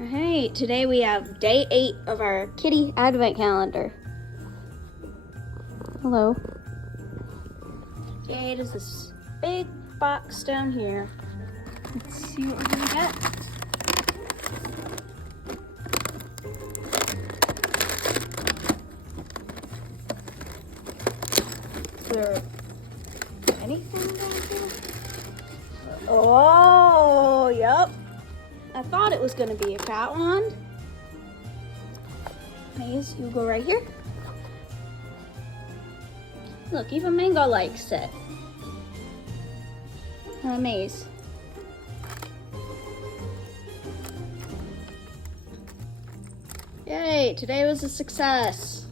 Alright, today we have day 8 of our kitty advent calendar. Hello. Day 8 is this big box down here. Let's see what we're gonna get. Is there anything down here? Oh, yep. I thought it was gonna be a cat wand. Maze, you go right here. Look, even Mango likes it. Maze. Yay, today was a success.